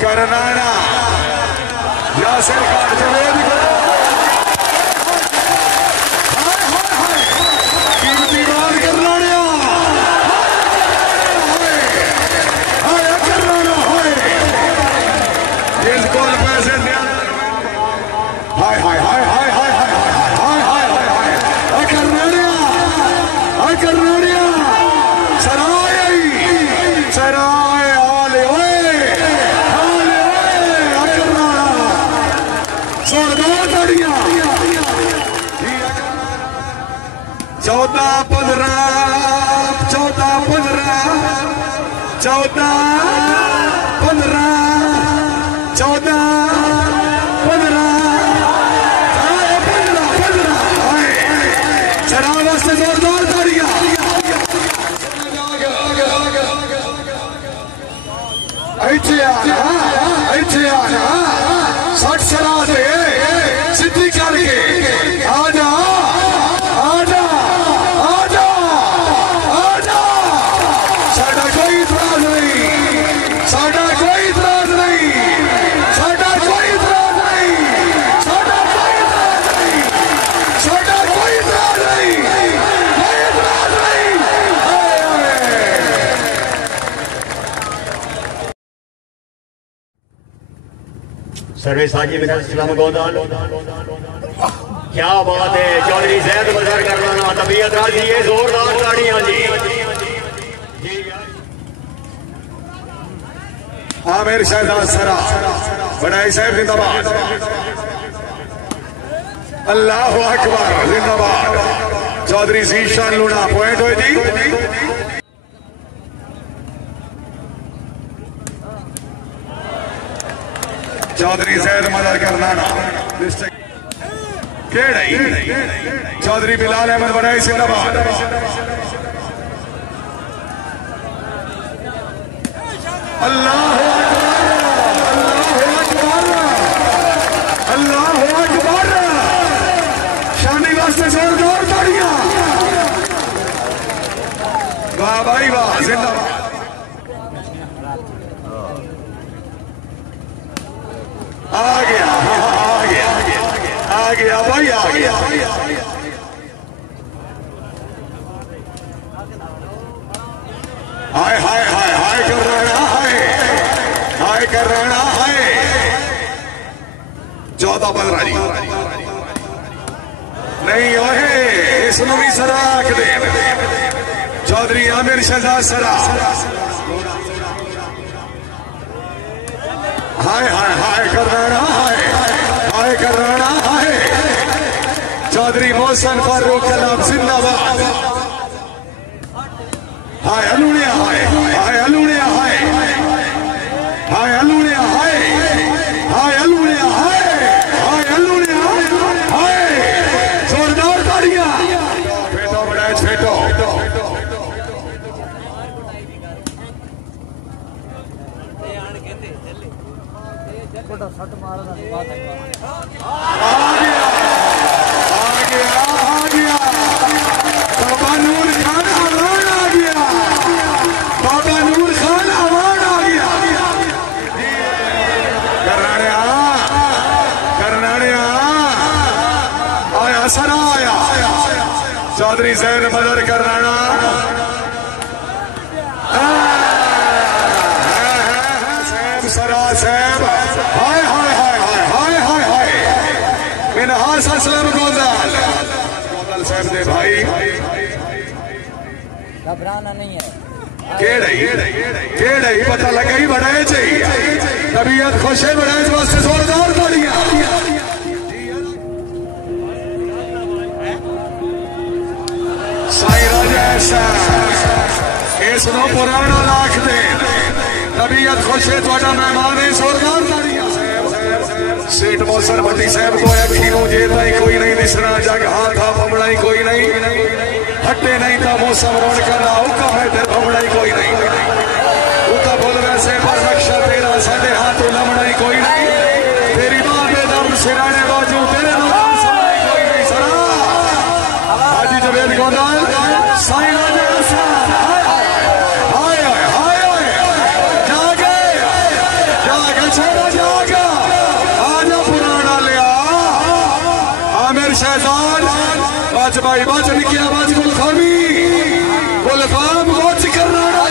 करनाना यासिर खान जवेद कीमती बात करनानिया करनाना जिस कौन पैसे हाय हाय हाय हाय हाय हाय हाय हाय हाय करनानिया करनानिया सराय सराय आले ओए आले ओए करनाना जोरदार ताड़ियां 14-15 14-15 14-15 सरा वास्ते जोरदार ताड़ियां ऐसे आना 60 सरा दे सिद्धि करके आजा आजा आजा आजा साडा कोई इतराज नहीं साडा कोई इतराज नहीं साडा कोई इतराज नहीं साडा कोई इतराज नहीं साडा कोई इतराज नहीं कोई इतराज नहीं सर्वे साजी में इस्लाम गोदान क्या बात है चौधरी जैद बजर करना तबीयत राजी है जोरदार ताड़ियां जी आमिर शहजाद सरा बनाई साहब जिंदाबाद अल्लाह अकबर जिंदाबाद चौधरी जीशान लूना पॉइंट हो जी चौधरी जैद मदर करनाना चौधरी बिलाल अहमद बनाई जिंदाबाद अल्लाह अल्लाह अकबर शानी वास्ते जोरदार ताड़ियां वाह भाई वाह जिंदाबाद आ गया भाई आ गया हाय हाय हाय हाय कर रहा है हाय कर रहा है 14-15 जी नहीं ओहे इसमें भी सरा दे चौधरी आमिर शहजाद सरा हाय हाय हाय कर रहा है हाय कर रहा है चौधरी मोहसन फारूक कलाम जिंदाबाद हाय अलूनिया हाय हाय अलूनिया हाय हाय अलूनिया हाय हाय अलूनिया हाय हाय अलूनिया हाय जोरदार ताड़ियां फेटो बड़ा फेटो बाबा नूर खान अवान आ गया बाबा नूर खान अवान आ गया करनाने आया सरा आया चौधरी जैद मदर करनाना सरा साहब हाय हाय हाय हाय हाय हाय मिनहास असलम गोदाल साहब दे भाई घबराना नहीं है केड़े पता लगा ही बढ़ाए चाहिए तबीयत खुश है बढ़ाए वास्ते जोरदार ताड़ियां साईं राजा इस नो पुराना लाख दे तबीयत खुश है थोड़ा मेहमान है जोरदार ताड़ियां सेठ मौसर भट्टी साहब को अखीरों जेता ही कोई नहीं दिसना जग हाथ था भमड़ा ही कोई नहीं हट्टे नहीं था मौसम रोड करना हुक्म है तेरे भमड़ा ही कोई नहीं उता बोल वैसे पर रक्षा तेरा साढ़े हाथ लमड़ा ही कोई नहीं तेरी मां बेदम सिराने बाजू तेरे नाम सुनाई कोई नहीं सरा हाजी जवेद गोदाल साईं राजा भाई बाचन की आवाज गुलफामी गुलफाम गोच करना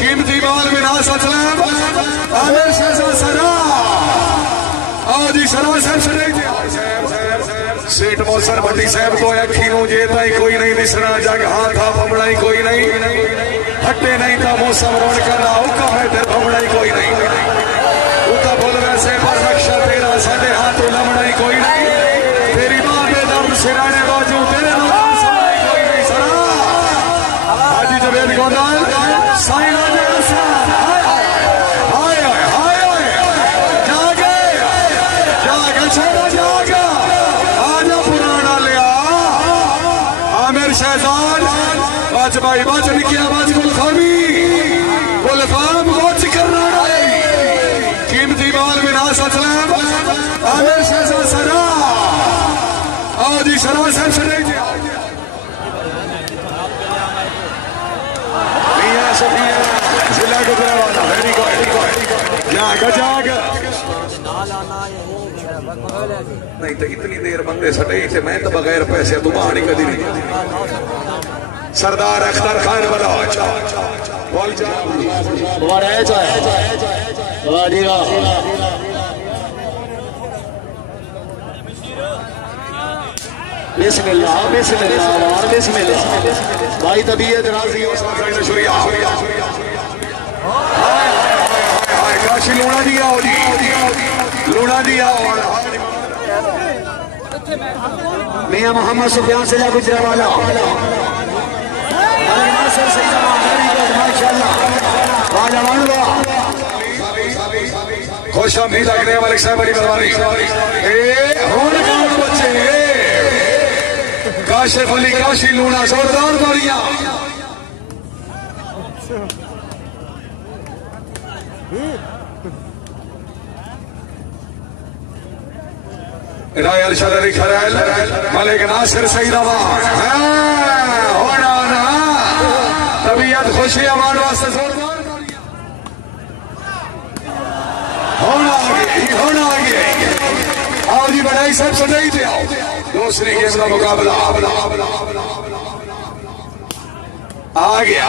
कीमती माल मिनास असलम आमिर शहजा सरा आदि शरा सेठ मौसर भट्टी साहब को अखीनू जे ताई कोई नहीं दिसना जग हाथ आ भमड़ाई कोई नहीं हटे नहीं था मौसम रोड करना उका है ते भमड़ाई कोई नहीं उका बोल वैसे पर रक्षा तेरा साडे हाथ लमड़ाई कोई नहीं तेरी मां पे दर्द सिराने बाजू तेरे नाम सुनाई कोई नहीं सरा हाजी जवेद गोदाल साईं राजा हसन हाय हाय हाय जागे जागे छोड़ा जागे आजा पुराना लिया आमिर शहजाद बाज भाई बाजन की आवाज गुलफामी गुलफाम गोच करना कीमती माल मिनास असलम आमिर शहजाद सरा आदि शरा मियां सफिया जिला गुजरावाला वेरी गुड जाग जाग नहीं तो इतनी देर बंदे सटे थे मैं तो बगैर पैसे तू बाहर ही कदी नहीं सरदार अख्तर खान वाला बोल बिस्मिल्लाह बिस्मिल्लाह बिस्मिल्लाह भाई तबीयत राजी हो शुक्रिया काशी लूणा दिया हो जी लूणा दिया मियां मोहम्मद सुफियान से गुजरावाला खुश हम नहीं लगने वाले साहब बड़ी बलवानी बच्चे काशिफ अली काशी लूणा जोरदार गोलियां रायल शदरी खरैल मलिक नासिर सईदवा होना ना तबीयत खुशी अमान वास्ते जोरदार होना आ गया आओ जी बढ़ाई सब सुनाई दे आओ दूसरी गेम का मुकाबला आ गया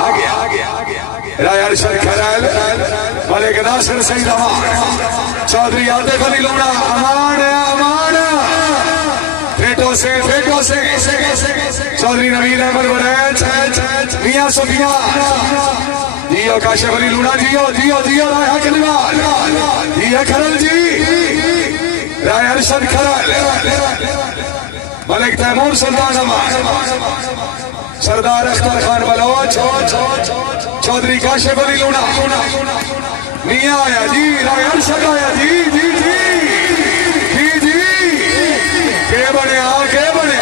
रायल शदरी खरैल मलिक नासिर सईदवा चौधरी आतिफ अली लूणा अमान फेटो से चौधरी नवीन अहमद वरैच मियां सुफिया जियो काशिफ अली लूणा जियो राय कलीवाल जियो खरल जी राय अरशद खरल मलिक तैमूर सुल्तान अमान सरदार अख्तर खान बलोच चौधरी काशिफ अली लूणा मियां आया जी राय अरशद आया जी के बने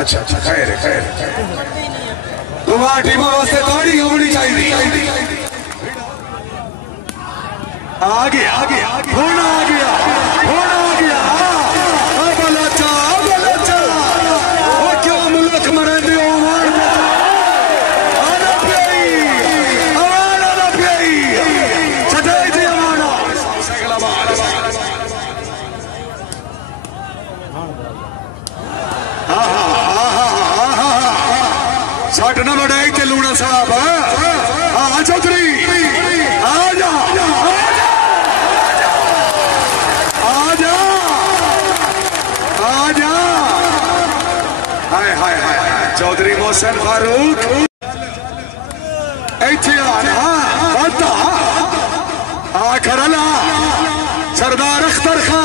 अच्छा खैर तुम्हारी टीम वास्ते ताड़ी होनी चाहिए आ गया होना आ गया बलचा वो क्यों मुल्क मरेंदे हो सट न बढ़ाई ते लूणा साहब चौधरी आजा हाय चौधरी मोहसिन फारूक खरला सरदार अख्तर खान